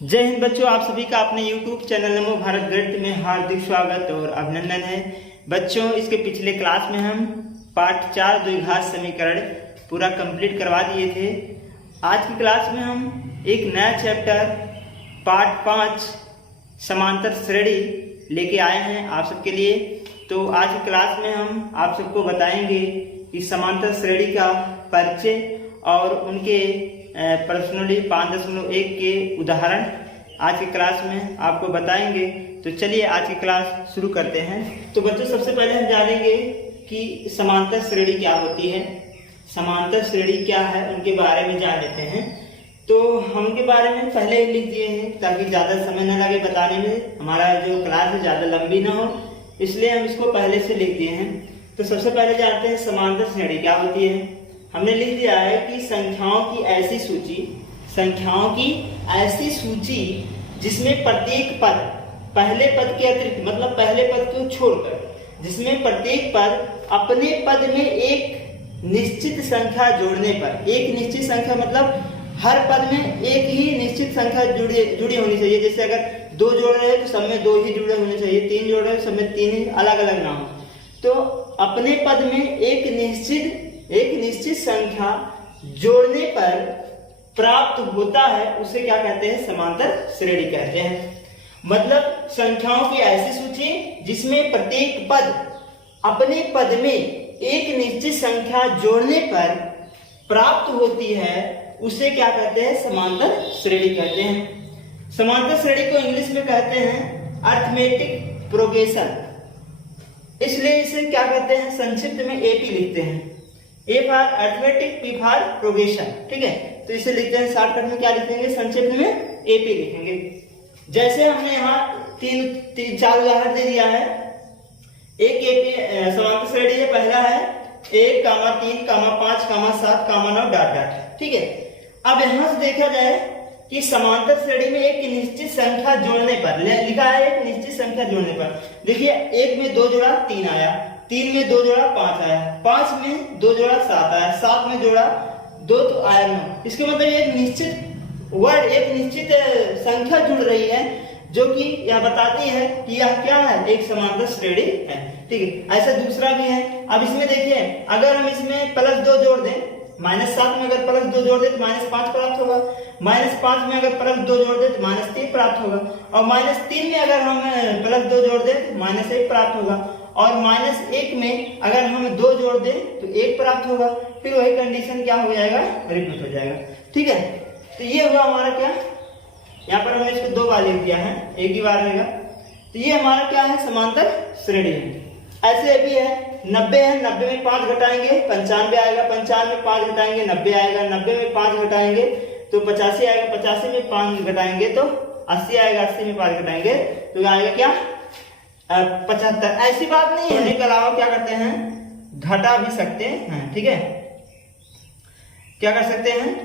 जय हिंद बच्चों, आप सभी का अपने YouTube चैनल नमो भारत गणित में हार्दिक स्वागत और अभिनंदन है। बच्चों, इसके पिछले क्लास में हम पार्ट 4 द्विघात समीकरण पूरा कंप्लीट करवा दिए थे। आज की क्लास में हम एक नया चैप्टर पार्ट 5 समांतर श्रेणी लेके आए हैं आप सबके लिए। तो आज की क्लास में हम आप सबको बताएंगे कि समांतर श्रेणी का परिचय और उनके पर्सनली 5.1 के उदाहरण आज की क्लास में आपको बताएंगे। तो चलिए आज की क्लास शुरू करते हैं। तो बच्चों, सबसे पहले हम जानेंगे कि समांतर श्रेणी क्या होती है, समांतर श्रेणी क्या है, उनके बारे में जान लेते हैं। तो हम उनके बारे में पहले ही लिख दिए हैं ताकि ज़्यादा समय न लगे बताने में, हमारा जो क्लास है ज़्यादा लंबी ना हो, इसलिए हम इसको पहले से लिख दिए हैं। तो सबसे पहले जानते हैं समांतर श्रेणी क्या होती है। हमने लिख दिया है कि संख्याओं की ऐसी सूची जिसमें प्रत्येक पद पहले पद के अतिरिक्त, मतलब पहले पद को छोड़कर, जिसमें प्रत्येक पद अपने पद में एक निश्चित संख्या जोड़ने पर, एक निश्चित संख्या मतलब हर पद में एक ही निश्चित संख्या जुड़ी होनी चाहिए। जैसे अगर 2 जोड़ रहे हैं तो सब में 2 ही जुड़े होने चाहिए, 3 जोड़ रहे हैं सब में 3 ही, अलग अलग ना हो। तो अपने पद में एक निश्चित संख्या जोड़ने पर प्राप्त होता है, उसे क्या कहते हैं, समांतर श्रेणी कहते हैं। मतलब संख्याओं की ऐसी सूची जिसमें प्रत्येक पद अपने पद में एक निश्चित संख्या जोड़ने पर प्राप्त होती है, उसे क्या कहते हैं, समांतर श्रेणी कहते हैं। समांतर श्रेणी को इंग्लिश में कहते हैं अरिथमेटिक प्रोग्रेशन, इसलिए इसे क्या कहते हैं, संक्षिप्त में एपी लिखते हैं। A for arithmetic, P for progression, ठीक है। तो इसे लिखते हैं शॉर्टकट में, क्या लिखेंगे, संक्षिप्त में एपी लिखेंगे। जैसे हमने यहाँ 3-4 उदाहरण दे दिया है। एक एपी समांतर श्रेणी है, पहला है 1, 3, 5, 7, 9 डॉट डॉट, ठीक है। अब यहाँ से देखा जाए कि समांतर श्रेणी में एक निश्चित संख्या जोड़ने पर, लिखा है एक निश्चित संख्या जोड़ने पर। देखिए 1 में 2 जोड़ा 3 आया, 3 में 2 जोड़ा 5 आया, 5 में 2 जोड़ा 7 आया, 7 में जोड़ा 2 तो आया 9। इसके मतलब एक निश्चित एक निश्चित संख्या जुड़ रही है, जो कि यह बताती है कि यह क्या है, एक समांतर श्रेणी है, ठीक है। ऐसा दूसरा भी है। अब इसमें देखिए, अगर हम इसमें +2 जोड़ दें, -7 में अगर +2 जोड़ दे तो -5 प्राप्त होगा, -5 में अगर +2 जोड़ दे तो -3 प्राप्त होगा, और -3 में अगर हम +2 जोड़ दे तो -1 प्राप्त होगा, और -1 में अगर हम 2 जोड़ दें तो 1 प्राप्त होगा। फिर वही कंडीशन क्या हो जाएगा, रिपीट हो जाएगा, ठीक है। तो ये हुआ हमारा क्या, यहाँ पर हमने इसको 2 बार लिख दिया है, एक ही बार रहेगा। तो ये हमारा क्या है, समांतर श्रेणी है। ऐसे भी है 90 है, 90 में 5 घटाएंगे 95 आएगा, 95 में 5 घटाएंगे 90 आएगा, 90 में 5 घटाएंगे तो 85 आएगा, 85 में 5 घटाएंगे तो 80 आएगा, 80 में 5 घटाएंगे तो आएगा क्या, 75। ऐसी बात नहीं है, इसके अलावा क्या करते हैं, घटा भी सकते हैं, ठीक है। क्या कर सकते हैं,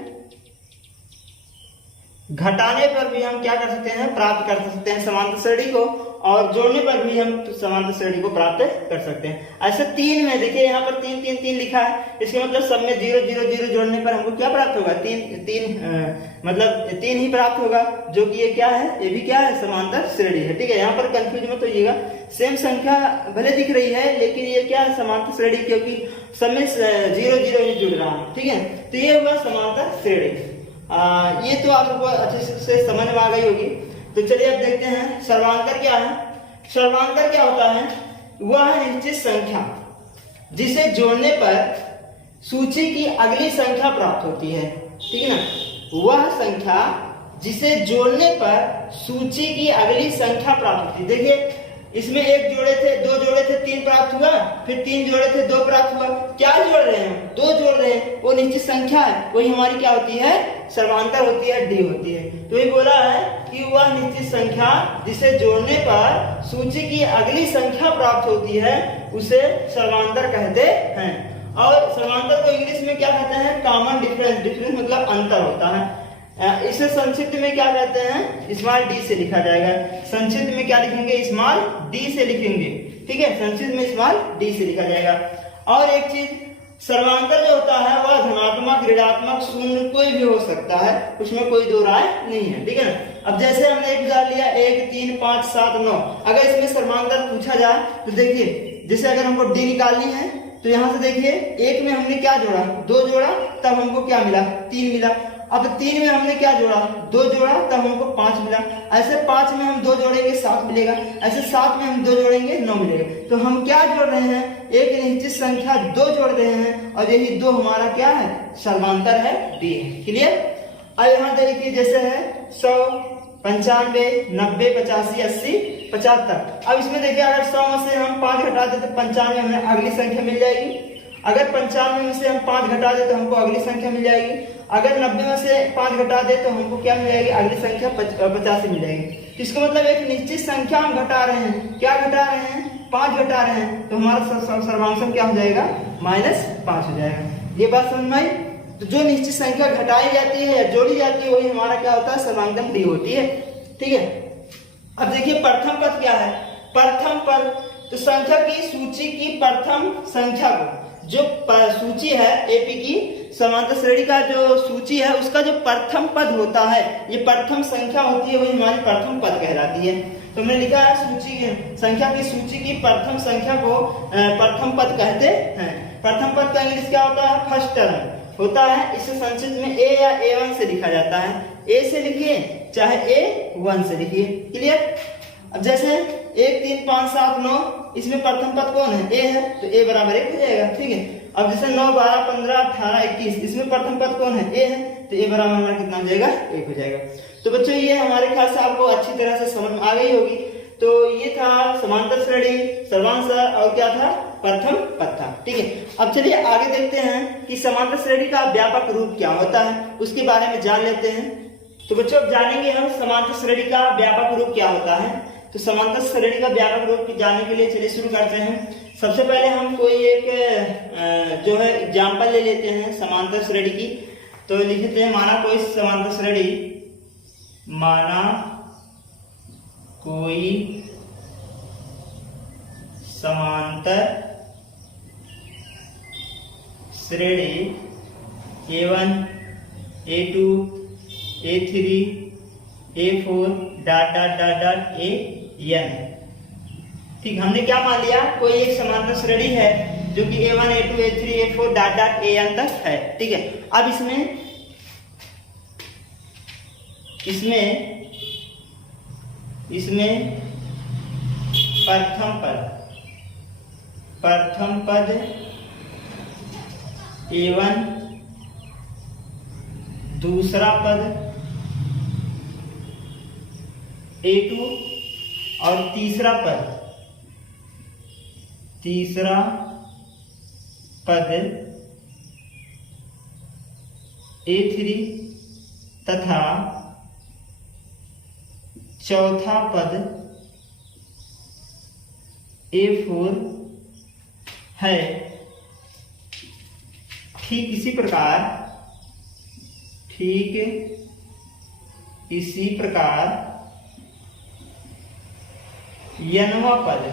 घटाने पर भी हम क्या कर सकते हैं, प्राप्त कर सकते हैं समांतर श्रेणी को, और जोड़ने पर भी हम समांतर श्रेणी को प्राप्त कर सकते हैं। ऐसे 3 में देखिए, यहाँ पर 3 3 3 लिखा है, इसके मतलब सब में 0 0 0 जोड़ने पर हमको क्या प्राप्त होगा, 3 मतलब 3 ही प्राप्त होगा, जो कि ये क्या है, ये भी क्या है, समांतर श्रेणी है, ठीक है। यहाँ पर कंफ्यूज मत होइएगा, सेम संख्या भले दिख रही है लेकिन ये क्या है, समांतर श्रेणी, क्योंकि सब में 0 0 ही जुड़ रहा है, ठीक है। तो ये हुआ समांतर श्रेणी। ये तो आपको अच्छे से समझ में आ गई होगी। तो चलिए अब देखते हैं सर्वांतर क्या है। सर्वांतर क्या होता है, वह निश्चित संख्या जिसे जोड़ने पर सूची की अगली संख्या प्राप्त होती है, ठीक है ना। वह संख्या जिसे जोड़ने पर सूची की अगली संख्या प्राप्त होती है। देखिए इसमें 1 जोड़े थे, 2 जोड़े थे, 3 प्राप्त हुआ, फिर 3 जोड़े थे, 2 प्राप्त हुआ। क्या जोड़ रहे हैं, 2 जोड़ रहे हैं, वो निश्चित संख्या है, वही हमारी क्या होती है, सर्वांतर होती है, डी होती है। तो ये बोला है कि वह निश्चित संख्या जिसे जोड़ने पर सूची की अगली संख्या प्राप्त होती है, उसे सर्वांतर कहते हैं। और सर्वांतर को इंग्लिश में क्या कहते हैं, कॉमन डिफरेंस। डिफरेंस मतलब अंतर होता है। इसे संक्षिप्त में क्या कहते हैं, स्मॉल डी से लिखा जाएगा। संक्षिप्त में क्या लिखेंगे, स्मॉल डी से लिखेंगे, ठीक है। संक्षिप्त में स्मॉल डी से लिखा जाएगा। और एक चीज, सर्वांतर जो होता है वह धनात्मक, ऋणात्मक, शून्य कोई भी हो सकता है, उसमें कोई दो राय नहीं है, ठीक है ना। अब जैसे हमने एक उदाहरण लिया 1 3 5 7 9, अगर इसमें सर्वांतर पूछा जाए तो देखिए, जैसे अगर हमको डी निकालनी है तो यहाँ से देखिए, एक में हमने क्या जोड़ा, 2 जोड़ा, तब हमको क्या मिला, 3 मिला। अब 3 में हमने क्या जोड़ा, 2 जोड़ा, तब हमको 5 मिला। ऐसे 5 में हम 2 जोड़ेंगे 7 मिलेगा, ऐसे 7 में हम 2 जोड़ेंगे 9 मिलेगा। तो हम क्या जोड़ रहे हैं, एक निश्चित संख्या 2 जोड़ रहे हैं, और यही 2 हमारा क्या है, सर्वांतर है, डी है। क्लियर। अब यहाँ देखिए जैसे है 100 95 90 85 80 75। अब इसमें देखिए, अगर 100 में से हम 5 घटा दे तो 95 हमें अगली संख्या मिल जाएगी। अगर 95 में से हम 5 घटा दे तो हमको अगली संख्या मिल जाएगी। अगर 90 में से 5 घटा दे तो हमको क्या मिल जाएगी, अगली संख्या 85 मिल जाएगी। तो इसका मतलब एक निश्चित संख्या हम घटा रहे हैं, क्या घटा रहे हैं, 5 घटा रहे हैं, तो हमारा सर्वांशम क्या हो जाएगा, -5 हो जाएगा। ये बात समझ में आई। तो जो निश्चित संख्या घटाई जाती है या जोड़ी जाती है वही हमारा क्या होता है, सर्वांगम डी होती है, ठीक है। अब देखिए प्रथम पद क्या है, प्रथम पद, तो संख्या की सूची की प्रथम संख्या को, जो सूची है एपी की समांतर श्रेणी का जो सूची है उसका जो प्रथम पद होता है, ये प्रथम संख्या होती है, वही हमारी प्रथम पद कहलाती है। तो हमने लिखा है सूची की संख्या की सूची की प्रथम संख्या को प्रथम पद कहते हैं। प्रथम पद का इंग्लिश क्या होता है, फर्स्ट टर्म होता है। इसे संक्षिप्त में ए या A1 से लिखा जाता है। ए से लिखिए चाहे A1 से लिखिए। क्लियर। अब जैसे 1 3 5 7 9, इसमें प्रथम पद कौन है, ए है, तो ए बराबर 1 हो जाएगा, ठीक है। अब जैसे 9 12 15 18 21, इसमें प्रथम पद कौन है, ए है, तो ए बराबर हमारा कितना हो जाएगा, 1 हो जाएगा। तो बच्चों ये हमारे ख्याल से आपको अच्छी तरह से समझ में आ गई होगी। तो ये था समांतर श्रेणी, सर्वांतर, और क्या था, प्रथम पद था, ठीक है। अब चलिए आगे देखते हैं कि समांतर श्रेणी का व्यापक रूप क्या होता है, उसके बारे में जान लेते हैं। तो बच्चों अब जानेंगे हम समांतर श्रेणी का व्यापक रूप क्या होता है। तो समांतर श्रेणी का व्यापक रूप जानने के लिए चलिए शुरू करते हैं। सबसे पहले हम कोई एक जो है एग्जाम्पल ले लेते हैं समांतर श्रेणी की। तो लिखते हैं, माना कोई समांतर श्रेणी, माना कोई समांतर श्रेणी A1 A2 A3 A4 dot dot dot dot AN। ठीक, हमने क्या मान लिया, कोई एक समांतर श्रेणी है जो कि A1 A2 A3 A4 dot dot AN तक है, ठीक है। अब इसमें प्रथम पद A1, दूसरा पद A2 और तीसरा पद A3 तथा चौथा पद A4 है। ठीक इसी प्रकार यनवा पद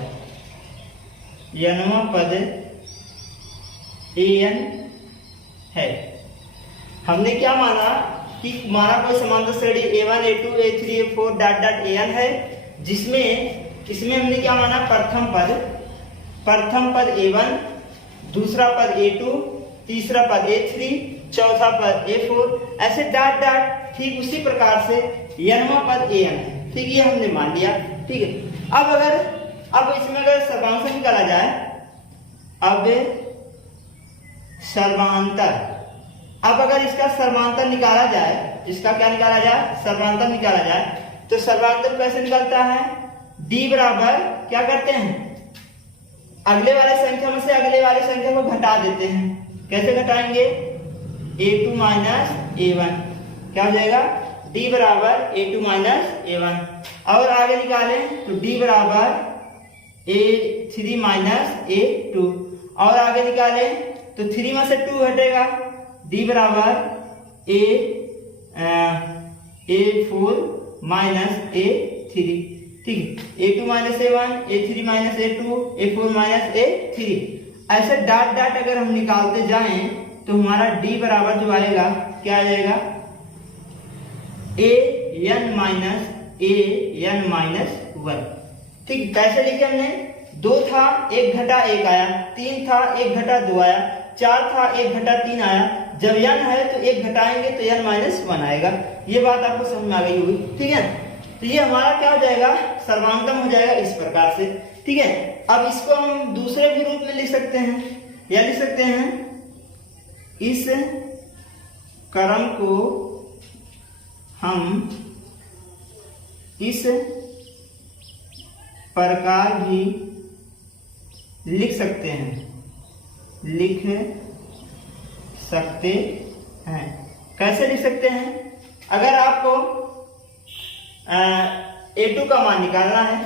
AN है। हमने क्या माना कि कोई समांतर श्रेणी A1 A2 A3 A4 dot dot AN है, इसमें हमने क्या माना, प्रथम पद A1, दूसरा पद A2, तीसरा पद A3, चौथा पद A4, ऐसे डॉट डॉट। ठीक उसी प्रकार से यनवा पद AN है। ठीक, ये हमने मान लिया, ठीक है। अब इसमें अगर सर्वांतर निकाला जाए, अगर इसका सर्वांतर निकाला जाए, इसका क्या निकाला जाए, सर्वांतर निकाला जाए, तो सर्वांतर कैसे निकलता है, D बराबर क्या करते हैं, अगले वाले संख्या में से अगले वाले संख्या को घटा देते हैं। कैसे घटाएंगे, A2 माइनस A1 क्या हो जाएगा, D बराबर A2 माइनस A1। और आगे निकालें तो D बराबर A3 माइनस A2, और आगे निकालें तो 3 में से 2 हटेगा, D बराबर A4 माइनस A3। ठीक है, A2 minus A1, A3 minus A2, A4 minus A3। ऐसे डॉट डॉट अगर हम निकालते जाएं तो हमारा d बराबर जो आएगा क्या आ जाएगा, an-1। ठीक, कैसे लिखे हमने, 2 था 1 घटा 1 आया, 3 था 1 घटा 2 आया, 4 था 1 घटा 3 आया। जब n है तो 1 घटाएंगे तो n-1 आएगा। ये बात आपको समझ में आ गई होगी। ठीक है, तो ये हमारा क्या हो जाएगा, सर्वांतम हो जाएगा इस प्रकार से। ठीक है, अब इसको हम दूसरे भी रूप में लिख सकते हैं, या लिख सकते हैं इस क्रम को हम इस प्रकार भी लिख सकते हैं, कैसे लिख सकते हैं, अगर आपको a2 का मान निकालना है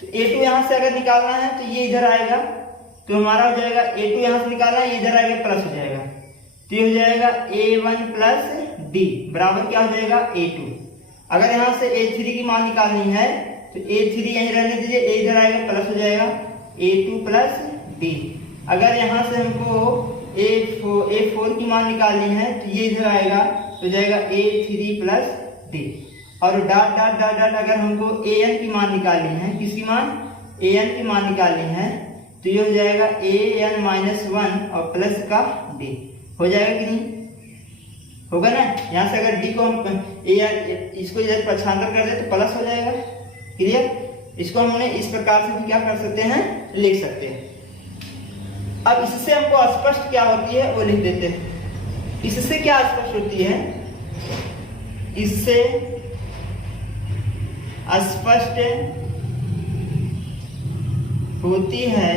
तो a2 यहां से अगर निकालना है तो ये इधर आएगा, तो हमारा हो जाएगा a2 यहां से निकालना है, ये इधर आएगा प्लस हो जाएगा, तो ये हो जाएगा a1 प्लस d बराबर क्या हो जाएगा a2। अगर यहां से a3 की मान निकालनी है तो a3 यहीं रहने दीजिए, a इधर आएगा प्लस हो जाएगा a2 प्लस d। अगर यहां से हमको a4 की मान निकालनी है तो ये इधर आएगा, तो जाएगा a3 प्लस d। और डॉट डॉट डॉट डॉट अगर हमको an की मान निकालनी है, किसकी मान, an की मान निकालनी है, तो ये हो जाएगा an-1 और प्लस का d। हो जाएगा कि नहीं, होगा ना। यहाँ से अगर d को हम इसको इधर पक्षांतर कर दे तो प्लस हो जाएगा। क्लियर, इसको हमने इस प्रकार से भी क्या कर सकते हैं, लिख सकते हैं। अब इससे हमको स्पष्ट क्या होती है वो लिख देते हैं। इससे क्या स्पष्ट होती है, इससे स्पष्ट होती है,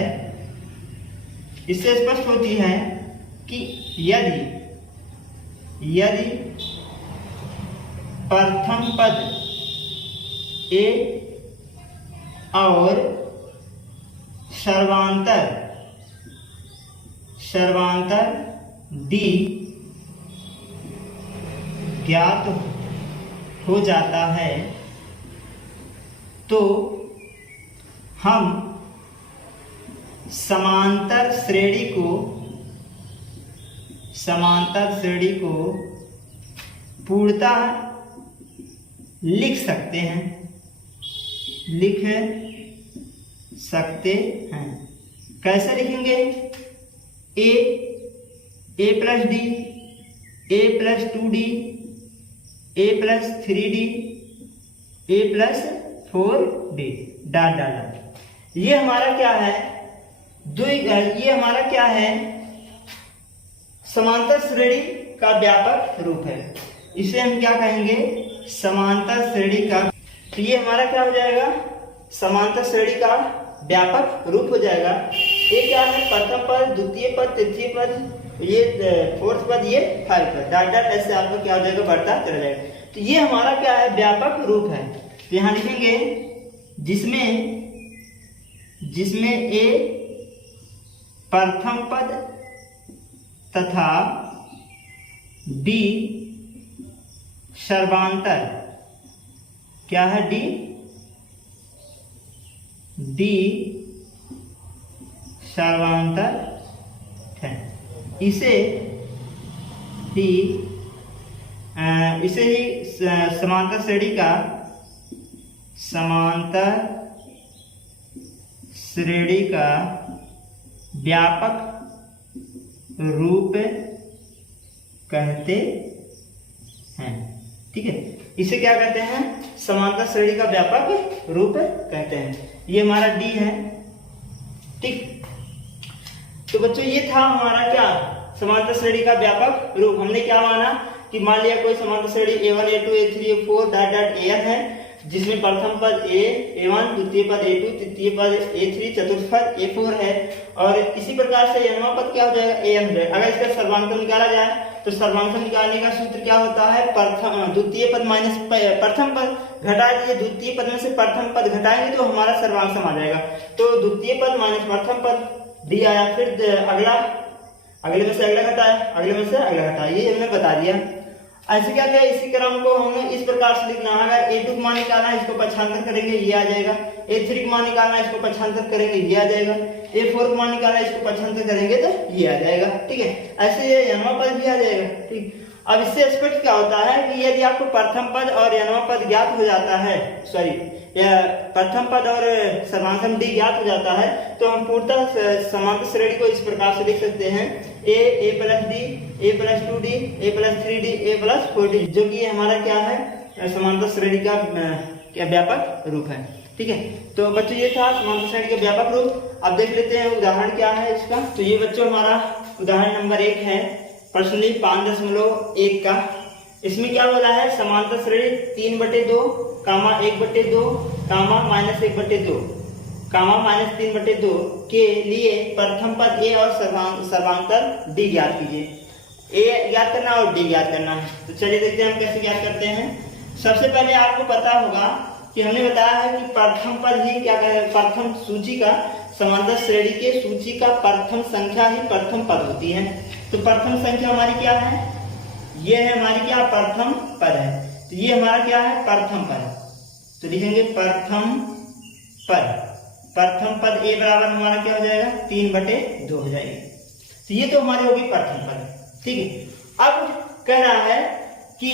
इससे स्पष्ट होती है कि यदि प्रथम पद a और सर्वांतर d ज्ञात हो जाता है तो हम समांतर श्रेणी को पूर्णतः लिख सकते हैं। कैसे लिखेंगे, a plus d, a plus 2d, a plus 3d, a plus 4d, dot dot dot. ये हमारा क्या है, ये हमारा क्या है, समांतर श्रेणी का व्यापक रूप है। इसे हम क्या कहेंगे, समांतर श्रेणी का। तो ये हमारा क्या हो जाएगा, समांतर श्रेणी का व्यापक रूप हो जाएगा। ये क्या है, प्रथम पद, द्वितीय पद, तृतीय पद, ये फोर्थ पद, ये फाइव पद, डॉट डॉट ऐसे आपका क्या हो जाएगा, बढ़ता चला जाएगा। तो ये हमारा क्या है, व्यापक रूप है। तो यहां लिखेंगे जिसमें a प्रथम पद तथा d सर्वांतर, क्या है, d सर्वांतर है। इसे ही समांतर श्रेणी का व्यापक रूप कहते हैं। ठीक है, इसे क्या कहते हैं, समांतर श्रेणी का व्यापक रूप कहते हैं। ये हमारा d है। ठीक, तो बच्चों ये था हमारा क्या, समांतर श्रेणी का व्यापक रूप। हमने क्या माना कि मान लिया कोई समांतर श्रेणी a1 a2 a3 a4 dot dot an है, जिसमें प्रथम पद a1, द्वितीय पद a2, तृतीय पद a3, चतुर्थ पद a4 है। और इसी प्रकार से nवां पद क्या हो जाएगा, an है। अगर इसका सर्वांतर निकाला जाए तो सर्वांतर निकालने का सूत्र क्या होता है, द्वितीय पद माइनस प्रथम पद घटा दिए, द्वितीय पद में से प्रथम पद घटाएंगे तो हमारा सर्वांश आ जाएगा। तो द्वितीय पद माइनस प्रथम पद d आया, फिर अगले में से अगला घटाया, अगले में से अगला घटाया, ये हमने बता दिया। ऐसे क्या किया, इसी क्रम को हमें इस प्रकार से लिखना है। अगर a2 का मान निकालना है, इसको पक्षांतर करेंगे, ये आ जाएगा। a3 का मान निकालना है, इसको पक्षांतर करेंगे, ये आ जाएगा। a4 का मान निकालना है, इसको पक्षांतर करेंगे तो ये आ जाएगा। ठीक है, ऐसे ये n वां पद भी आ जाएगा। ठीक, अब इससे स्पष्ट क्या होता है कि यदि आपको प्रथम पद और n वां पद ज्ञात हो जाता है, प्रथम पद और सर्वांकन d ज्ञात हो जाता है, तो हम पूर्णतः समांतर श्रेणी को इस प्रकार से लिख सकते हैं, a plus d, a plus 2d, a plus 3d, a plus 4d, जो कि हमारा क्या है, समांतर श्रेणी का क्या व्यापक रूप है। ठीक है, तो बच्चों ये था समांतर श्रेणी का व्यापक रूप। अब देख लेते हैं उदाहरण क्या है इसका। तो ये बच्चों हमारा उदाहरण नंबर 1 है, प्रश्न 5.1 का। इसमें क्या बोला है, समांतर श्रेणी 3/2, कामा 1/2, कामा -1/2, कामा -3/2 के लिए प्रथम पद a और सर्वांतर d ज्ञात कीजिए। a ज्ञात करना और d ज्ञात करना है। तो चलिए देखते हैं हम कैसे ज्ञात करते हैं। सबसे पहले आपको पता होगा कि हमने बताया है कि प्रथम पद ही क्या है, प्रथम सूची का समांतर श्रेणी के सूची का प्रथम संख्या ही प्रथम पद होती है। तो प्रथम संख्या हमारी क्या है, ये है हमारी क्या, प्रथम पद है। तो ये हमारा क्या है, प्रथम पद। तो लिखेंगे प्रथम पद, प्रथम पद a बराबर हमारा क्या हो जाएगा, 3/2 हो जाएगी। तो ये तो हमारी होगी प्रथम पद। ठीक है, अब कह रहा है कि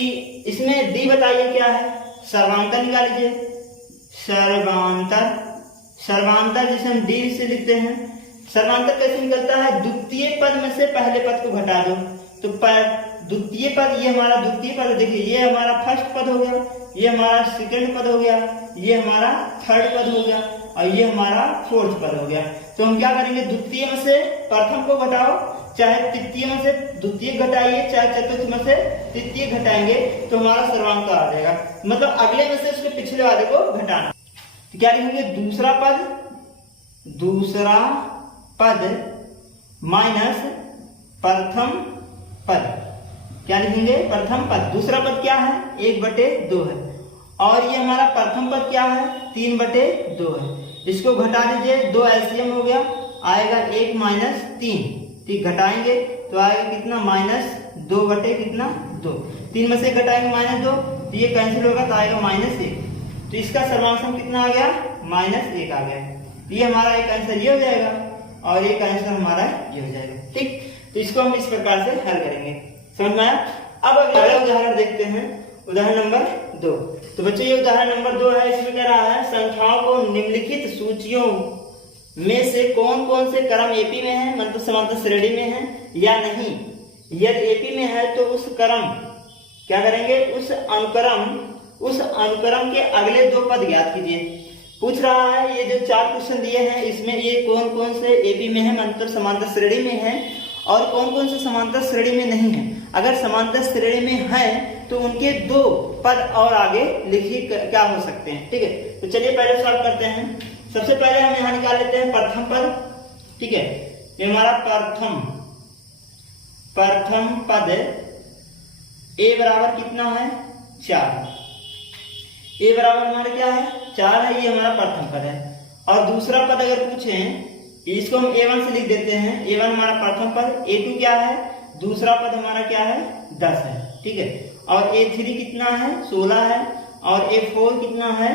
इसमें d बताइए क्या है, सर्वांतर निकाल लीजिए। सर्वांतर, सर्वांतर जिसे हम d से लिखते हैं। सर्वांतर कैसे निकलता है, द्वितीय पद में से पहले पद को घटा दो। तो द्वितीय पद, ये हमारा द्वितीय पद, देखिए ये हमारा फर्स्ट पद हो गया, ये हमारा सेकंड पद हो गया, ये हमारा थर्ड पद हो गया और ये हमारा फोर्थ पद हो गया। तो हम क्या करेंगे, द्वितीय में से प्रथम को घटाओ, चाहे तृतीय में से द्वितीय घटाइए, चाहे चतुर्थ में से तृतीय घटाएंगे, तो हमारा सर्वांतर आ जाएगा। मतलब अगले में से उसके पिछले वाले को घटाना। तो क्या लिखेंगे, दूसरा पद माइनस प्रथम पद। क्या लिखेंगे, प्रथम पद, दूसरा पद क्या है, 1/2 है, और ये हमारा प्रथम पद क्या है, 3/2 है। इसको घटा दीजिए, 2 एलसीएम हो गया, आएगा 1 - 3। ठीक, घटाएंगे तो आएगा कितना, -2 कितना 2। 3 में से घटाएंगे -2, तो ये कैंसिल होगा तो आएगा -1। तो इसका सर्वांश कितना आ गया, -1 आ गया। ये हमारा एक आंसर ये हो जाएगा और एक आंसर हमारा ये हो जाएगा। ठीक, तो इसको हम इस प्रकार से हल करेंगे। समझ में आया। अब अगला उदाहरण देखते हैं, उदाहरण नंबर 2। तो बच्चों ये उदाहरण नंबर 2 है। इसमें कह रहा है संख्याओं को निम्नलिखित सूचियों में से कौन कौन से क्रम एपी में है, मतलब समांतर श्रेणी में है या नहीं। यदि एपी में है तो उस क्रम क्या करेंगे, उस अनुक्रम के अगले 2 पद ज्ञात कीजिए। पूछ रहा है ये जो 4 क्वेश्चन दिए हैं, इसमें ये कौन कौन से एपी में है, मतलब समांतर श्रेणी में है, और कौन कौन से समांतर श्रेणी में नहीं है। अगर समांतर श्रेणी में है तो उनके 2 पद और आगे लिखिए क्या हो सकते हैं। ठीक है, तो चलिए पहले सॉल्व करते हैं। सबसे पहले हम यहाँ निकाल लेते हैं प्रथम पद। ठीक है, ये हमारा प्रथम पद a बराबर कितना है, 4। a बराबर हमारा क्या है, 4 है, ये हमारा प्रथम पद है। और दूसरा पद अगर पूछें, इसको हम a1 से लिख देते हैं। a1 हमारा प्रथम पद, a2 क्या है, दूसरा पद हमारा क्या है, 10 है। ठीक है, और a3 कितना है, 16 है, और a4 कितना है,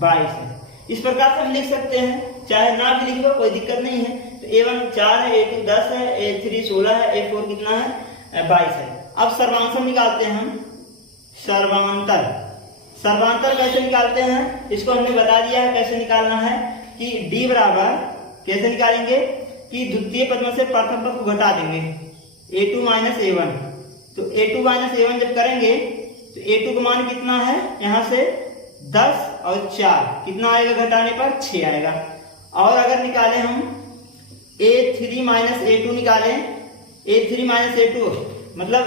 22 है। इस प्रकार से हम लिख सकते हैं, चाहे ना भी लिख लो कोई दिक्कत नहीं है। तो a1 4 है, a2 10 है, a3 16 है, a4 कितना है, 22 है। अब सर्वांतर निकालते हैं हम। सर्वांतर कैसे निकालते हैं, इसको हमने बता दिया है कैसे निकालना है, कि d बराबर कैसे निकालेंगे, कि द्वितीय पद में से प्रथम पद को घटा देंगे, a2 - a1। तो a2 - a1 जब करेंगे तो a2 का मान कितना है, यहाँ से 10 और 4 कितना आएगा, घटाने पर 6 आएगा। और अगर निकालें हम a3 - a2 निकालें, a3 - a2 मतलब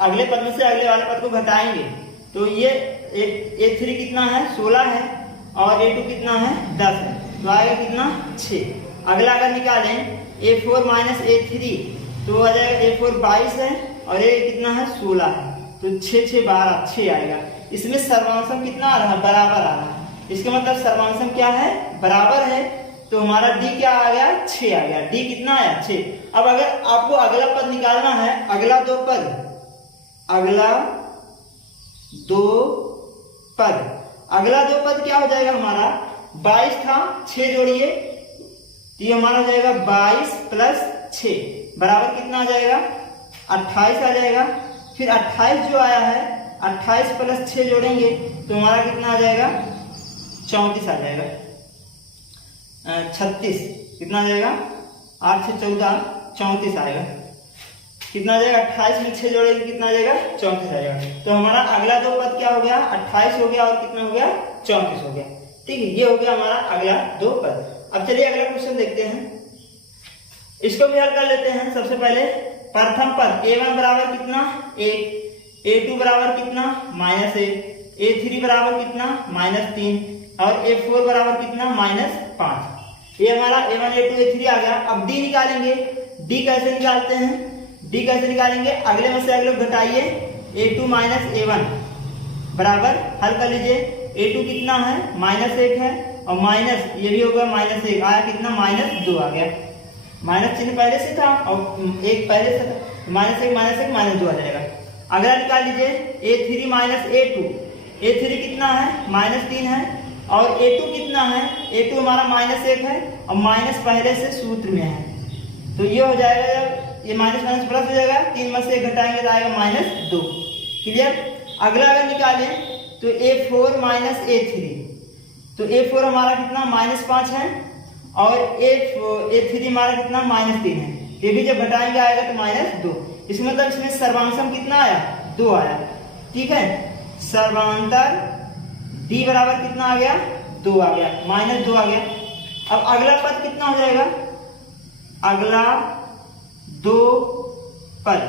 अगले पद में से अगले वाले पद को घटाएंगे, तो ये a3 कितना है, 16 है, और a2 कितना है, 10 है, तो आएगा कितना, 6। अगला अगर निकालें a4 - a3 तो आ जाएगा a4 22 है, और a कितना है, 16 है, तो 6 6 12 6 आएगा। इसमें सर्वांशम कितना आ रहा है, बराबर आ रहा है। इसका मतलब सर्वांशम क्या है, बराबर है। तो हमारा d क्या आ गया, 6 आ गया। d कितना आया, 6। अब अगर आपको अगला पद निकालना है, अगला 2 पद, अगला दो पद। अगला दो पद क्या हो जाएगा हमारा, 22 था, 6 जोड़िए तो ये हमारा हो जाएगा 22 प्लस 6 बराबर कितना आ जाएगा, 28 आ जाएगा। फिर 28 जो आया है, 28 प्लस 6 जोड़ेंगे तो हमारा कितना आ जाएगा, 34 आ जाएगा। 36 कितना आ जाएगा, 8 से 14 34 आएगा। कितना आ जाएगा, 28 में 6 जोड़ेंगे कितना आ जाएगा, 34 आ जाएगा। तो हमारा अगला दो पद क्या हो गया, 28 हो गया और कितना हो गया, 34 हो गया। ठीक है, ये हो गया हमारा अगला दो पद। अब चलिए अगला क्वेश्चन देखते हैं, इसको भी हल कर लेते हैं। सबसे पहले प्रथम पद a1 बराबर कितना, 1, a2 बराबर कितना, -1, a3 बराबर कितना, -3 और a4 बराबर कितना, -5। ये हमारा a1 a2 a3 आ गया। अब d निकालेंगे। d कैसे निकालते हैं, d कैसे निकालेंगे, अगले में से अगले घटाइए, a2 - a1 बराबर, हल कर लीजिए। a2 कितना है, -1 है और माइनस ये भी होगा -1 आया, कितना -2 आ गया। माइनस चिन्ह पहले से था और एक पहले से था, -1 -2 आ जाएगा। अगला निकाल लीजिए, a3 - a2, a3 कितना है, -3 है और a2 कितना है, a2 हमारा -1 है और माइनस पहले से सूत्र में है तो ये हो जाएगा, ये माइनस माइनस प्लस हो जाएगा, 3 में से 1 घटाएंगे तो आएगा -2। क्लियर। अगला अगर निकालें तो a4 - a3, तो a4 हमारा कितना, -5 है और a3 हमारा कितना, -3 है। ये भी जब घटाएंगे आएगा तो -2। इसका मतलब इसमें सर्वांशम कितना आया, 2 आया। ठीक है, सर्वांतर d बराबर कितना आ गया, 2 आ गया, -2 आ गया। अब अगला पद कितना हो जाएगा, अगला दो पद,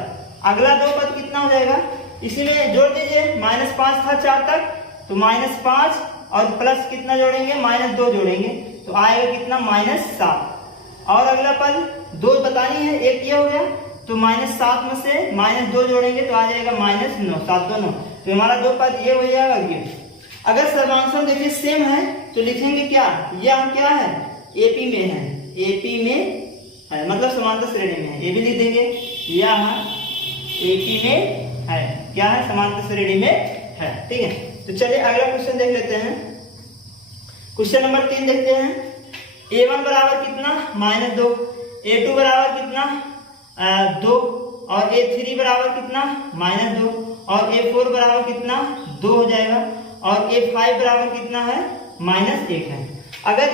अगला दो पद कितना हो जाएगा, इसी में जोड़ दीजिए। -5 था 4 तक तो -5 और प्लस कितना जोड़ेंगे, -2 जोड़ेंगे तो आएगा कितना, -7। और अगला पद 2 बतानी है, एक ये हो गया तो -7 में से -2 जोड़ेंगे तो आ जाएगा -9, 7 2 9। तो हमारा दो पद ये हो जाएगा। ये अगर सर्वांशम देखिए सेम है तो लिखेंगे क्या, यह क्या है, एपी में है, एपी में है मतलब समांतर श्रेणी में है, ये भी लिख देंगे, यह एपी में है, क्या है, समांतर श्रेणी में है। ठीक है, तो चलिए अगला क्वेश्चन देख लेते हैं। क्वेश्चन नंबर 3 देखते हैं। a1 बराबर कितना, -2, a2 बराबर कितना, 2 और a3 बराबर कितना, -2 और a4 बराबर कितना, 2 हो जाएगा और a5 बराबर कितना है, -1 है। अगर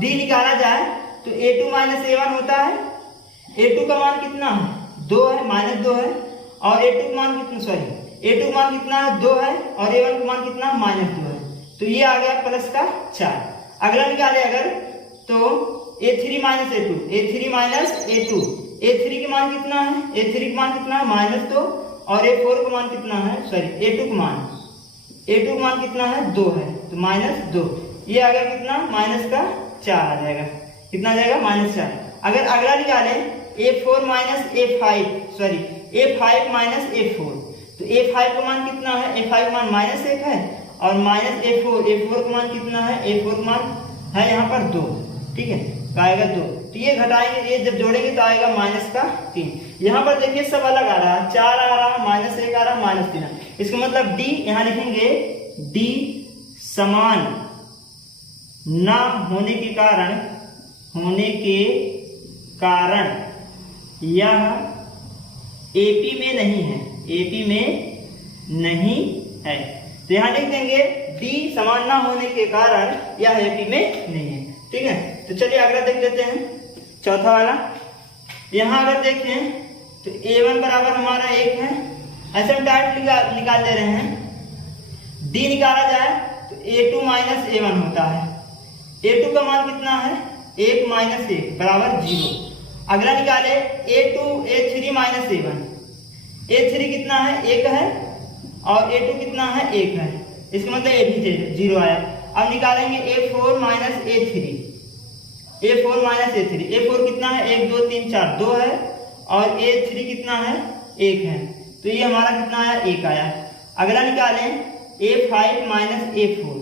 d निकाला जाए तो a2 - a1 होता है, a2 का मान कितना है, 2 है, -2 है और a2 का मान कितना, a2 का मान कितना है, 2 है और a1 का मान कितना, -2 है। तो ये आ गया प्लस का 4। अगला निकाले अगर तो a3 - a2, a3 - a2, a3 के मान कितना है, a3 का मान कितना है, -2 और a4 का मान कितना है, a2 का मान कितना है, 2 है तो -2। ये आ गया कितना, -4 आ जाएगा, कितना आ जाएगा, -4। अगर अगला निकालें a4 - a5, a5 - a4, तो a5 का मान कितना है, a5 का मान -1 है और -a4 का मान कितना है, a4 का मान है यहाँ पर 2। ठीक है, तो आएगा 2। तो ये घटाएंगे, ये जब जोड़ेंगे तो आएगा -3। यहाँ पर देखिए सब अलग आ रहा है, 4 आ रहा, -1 आ रहा, -3। इसका मतलब d यहाँ लिखेंगे, d समान ना होने के कारण यह एपी में नहीं है, एपी में नहीं है। तो यहाँ लिख देंगे d समान ना होने के कारण यह एपी में नहीं है। ठीक है, तो चलिए अगला देख लेते हैं, चौथा वाला। यहाँ अगर देखें तो a1 बराबर हमारा 1 है, ऐसे हम डायरेक्ट निकाल दे रहे हैं। d निकाला जाए तो a2 - a1 होता है, a2 का मान कितना है, 1 - 1 बराबर 0। अगला निकाले a3 - a1, a3 कितना है, 1 है और a2 कितना है, 1 है, इसका मतलब ये भी 0 आया। अब निकालेंगे a4 - a3, a4 - a3, a4 कितना है, 1 2 3 4 2 है और a3 कितना है, 1 है, तो ये हमारा कितना आया, 1 आया। अगला निकालें a5 - a4,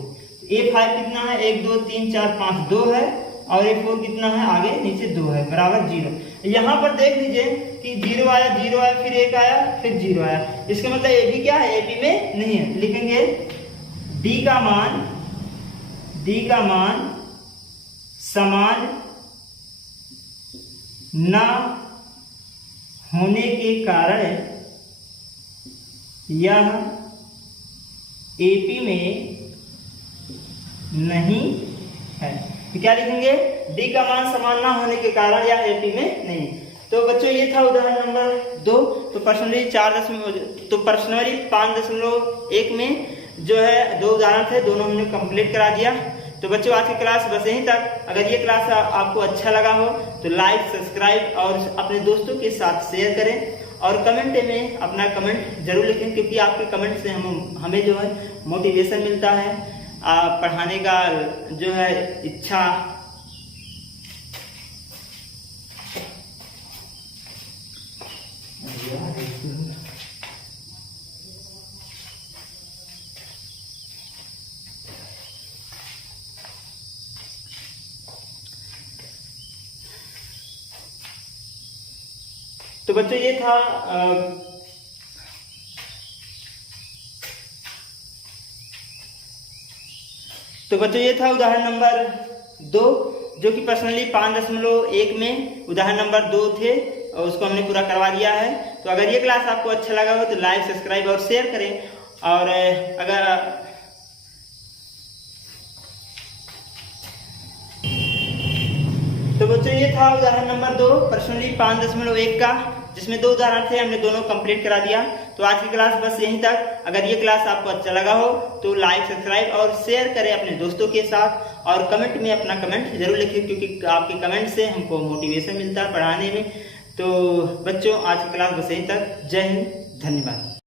a5 कितना है, 1 2 3 4 5 2 है और a4 कितना है, आगे नीचे 2 है, बराबर 0। यहाँ पर देख लीजिए कि 0 आया, 0 आया, फिर 1 आया, फिर 0 आया। इसका मतलब ए बी क्या है, ए बी में नहीं है। लिखेंगे डी का मान समान न होने के कारण यह एपी में नहीं है। तो क्या लिखेंगे, डी का मान समान ना होने के कारण यह एपी में नहीं। तो बच्चों ये था उदाहरण नंबर 2। तो पर्सनली 5.1 में जो है 2 उदाहरण थे, दोनों हमने कंप्लीट करा दिया। तो बच्चों आज की क्लास बस यहीं तक। अगर ये क्लास आपको अच्छा लगा हो तो लाइक, सब्सक्राइब और अपने दोस्तों के साथ शेयर करें और कमेंट में अपना कमेंट जरूर लिखें, क्योंकि आपके कमेंट से हमें जो है मोटिवेशन मिलता है, पढ़ाने का जो है इच्छा। तो बच्चों ये था उदाहरण नंबर 2, जो कि पर्सनली 5.1 में उदाहरण नंबर 2 थे और उसको हमने पूरा करवा दिया है। तो अगर ये क्लास आपको अच्छा लगा हो तो लाइक, सब्सक्राइब और शेयर करें। और अगर तो बच्चों ये था उदाहरण नंबर 2 पर्सनली 5.1 का, जिसमें 2 उदाहरण थे, हमने दोनों कंप्लीट करा दिया। तो आज की क्लास बस यहीं तक। अगर ये क्लास आपको अच्छा लगा हो तो लाइक, सब्सक्राइब और शेयर करें अपने दोस्तों के साथ और कमेंट में अपना कमेंट जरूर लिखें, क्योंकि आपके कमेंट से हमको मोटिवेशन मिलता है पढ़ाने में। तो बच्चों आज की क्लास बस यहीं तक। जय हिंद, धन्यवाद।